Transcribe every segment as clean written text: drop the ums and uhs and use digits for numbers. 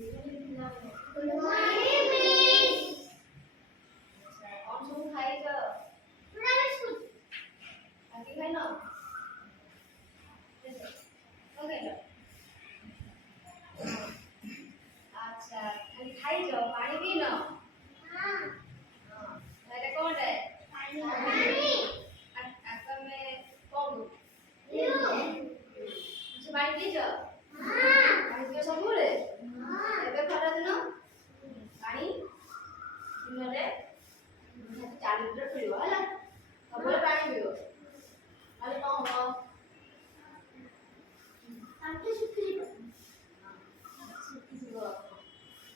Good morning, Miss. कौन सब खाई जो? आगे खाई ना? ओके लो। अच्छा, खाली खाई जो, पानी पी लो। हाँ। मेरे कौन है? पानी। अक्का में कौन हूँ? यू। मुझे पानी पी जो? हाँ। पानी पियो सब बोले? हाँ। ଏବେ ଖରା ଦିନ ପାଣି ଦିନରେ 4 ଲିଟର ପିଇବ ହେଲା ସବୁବେଳେ ପାଣି ପିଇବ ନହେଲେ କଣ ହବ ପାଣି ଶୁଖିଯିବ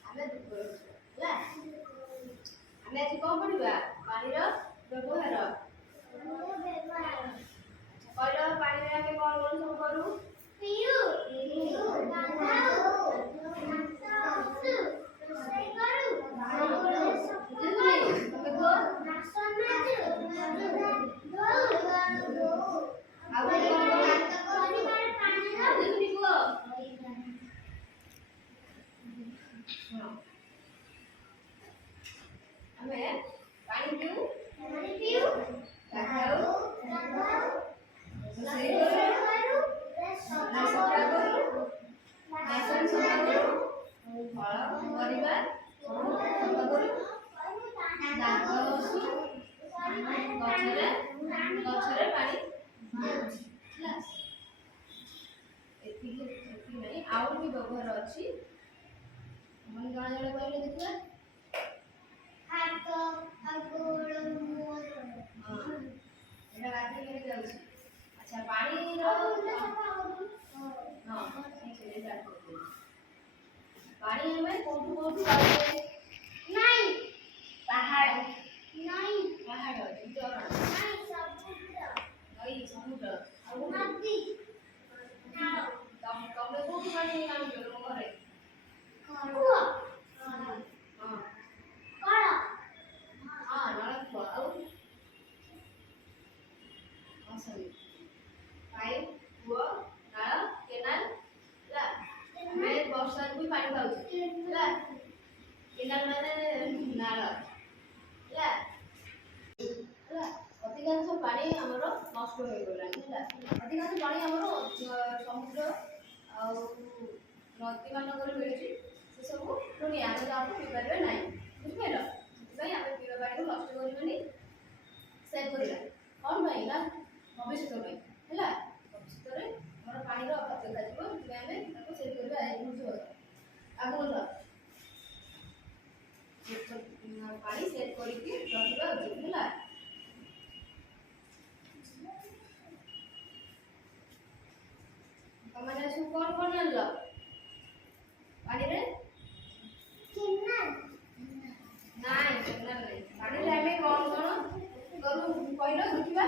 ଆମେ ହେଲା ଆମେ ଆଜି କଣ ପଢିବା ପାଣିର ବ୍ୟବହାର କହିଲ ପାଣିରେ ଆମେ କଣ କଣ ସବୁ କରୁ ପିଉ हमें पानी पीऊ गाधाऊ रोषेई करू सफा करू बासन सफा करू फल परिवा सफा करू दांत घसू गछरे पानी ହେଲା ଏତିକି ନାହିଁ ଆଉ ବି ବ୍ୟବହାର ଅଛି ମାନେ ଜଣେ ଜଣେ କହିଲେ ଦେଖିବା ହାତ ଗୋଡ଼ ମୁହଁ ଏଟା ଗାଧେଇ କେମିତି ଯାଉଛି ଆଚ୍ଛା ପାଣିର ହଁ ଠିକ୍ ସେ ପାଣି ଆମେ କୋଉଠୁ କୋଉଠୁ ପାଉଛେ ନାଇଁ ପାହାଡ଼ ନାଇଁ ପାହାଡ଼ ଝରଣା ନାଇଁ ସମୁଦ୍ର ନଈ ସମୁଦ୍ର ଆଉ ନଦୀ ତମେ କୋଉଠୁ ପାଣି ଆଣୁଛ ତମ ଘରେ କୂଅ ହଁ କଳ ହଁ ନଳକୂଅ ଆଉ ସରି ପାଇପ୍ କୂଅ ନାଳ କେନାଲ ହେଲା ଆମେ ବର୍ଷାକୁ ବି ପାଣି ପାଉଛେ ହେଲା କେନାଲ ମାନେ ନାଳ ହେଲା ହେଲା ଅଧିକାଂଶ ପାଣି ଆମର ନଷ୍ଟ ହୋଇଗଲାଣି ହେଲା ଅଧିକାଂଶ ପାଣି ଆମର ସମୁଦ୍ର ଆଉ ନଦୀ ମାନଙ୍କରେ ମିଳୁଛି ସେସବୁ ଲୁଣିଆ ଆମେ ତାହାକୁ ପିଇପାରିବା ନାହିଁ ବୁଝିପାରିଲ ସେଥିପାଇଁ ଆମେ ପିଇବା ପାଣିକୁ ନଷ୍ଟ କରିବାନି ସେଭ୍ କରିବା କ'ଣ ପାଇଁ ନା ଭବିଷ୍ୟତ ପାଇଁ ହେଲା ଭବିଷ୍ୟତରେ ଆମର ପାଣିର ଅଭାବ ଦେଖାଯିବ ସେଥିପାଇଁ ଆମେ ତାକୁ ସେଭ୍ କରିବା ବୁଝିବ ଆଗକୁ ପାଣି ସେଭ୍ କରିକି ରଖିବା ଉଚିତ ହେଲା ତମମାନେ ସବୁ କ'ଣ ଜାଣିଲ ପାଣିରେ ନାଇଁ ପାଣିରେ ଆମେ କ'ଣ କରୁ କହିଲ ଦେଖିବା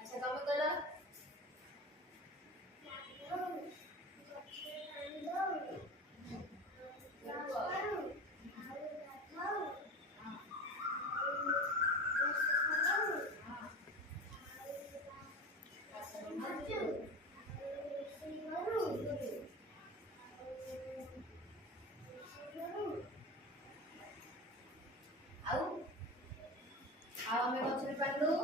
अच्छा तब कहला ଆଉ ଆମେ ଗଛରେ ପାଣି ଦଉ